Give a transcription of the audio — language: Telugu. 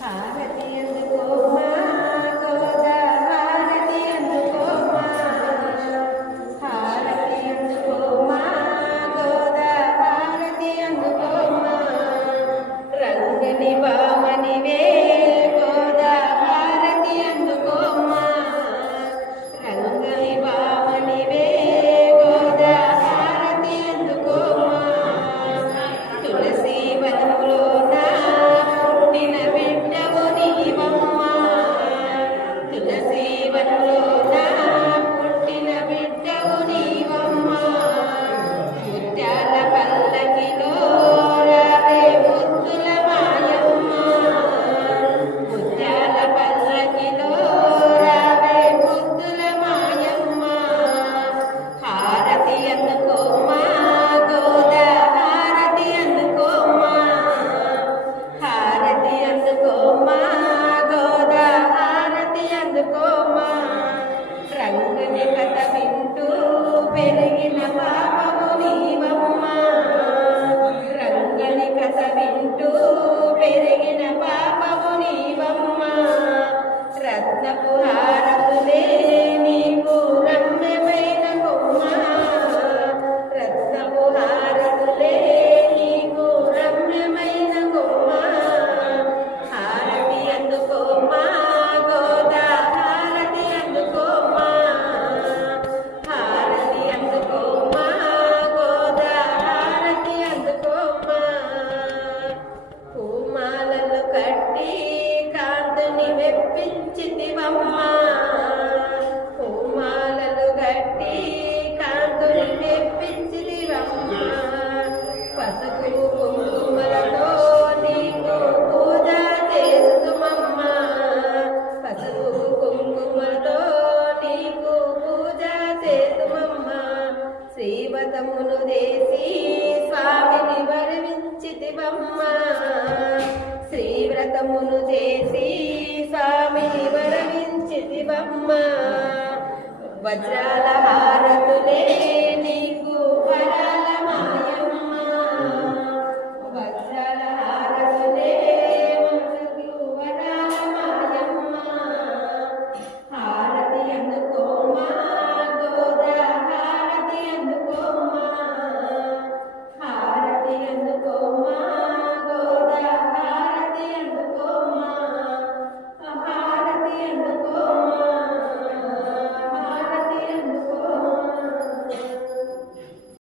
హారతి అందుకోమా గోదా హారతి అందుకోమా హారతి అందుకోమా గోదా హారతి అందుకోమా రంగని వామనివే గోదా హారతి అందుకోమా రంగని వామనివే గోదా హారతి అందుకోమా తులసి వనములోన పుట్టిన బిడ్డవు నీవమ్మా తులసి వనములోన పుట్టిన బిడ్డవు నీవమ్మా ముత్యాల పల్లకిలో రావే ముద్దుల మాయమ్మ ముత్యాల పల్లకిలో రావే ముద్దుల మాయమ్మ హారతి అందుకోమా గోదా హారతి అందుకోమా హారతి అందుకోమా గోదా హారతి అందుకోమా రంగుని కథ వింటూ పెరిగిన పాపము నీవమ్మా రంగుని కథ వింటూ పెరిగిన పాపము నీవమ్మా రత్నపు హారములే నీకు రమ్యమైన కొమ్మ రత్నపు హారములే నీకు రమ్యమైన కొమ్మ హారతి అందుకోమా గోదా హారతి అందుకోమా హారతి అందుకోమా గోదా హారతి అందుకోమా పూమాలలు కట్టి కాంతుని వెప్పించితివమ్మా పూమాలలు కట్టి కాంతుని వెప్పించితివమ్మా పసుపు కుంకుమలతో నీకు పూజ చేసుమమ్మా పసుపు కుంకుమలతో నీకు పూజ చేసుమమ్మా శ్రీవతమును చేసి స్వామిని వరమించితివమ్మా శ్రీవ్రతమును చేసి స్వామిని వరమించితివమ్మా వజ్రాల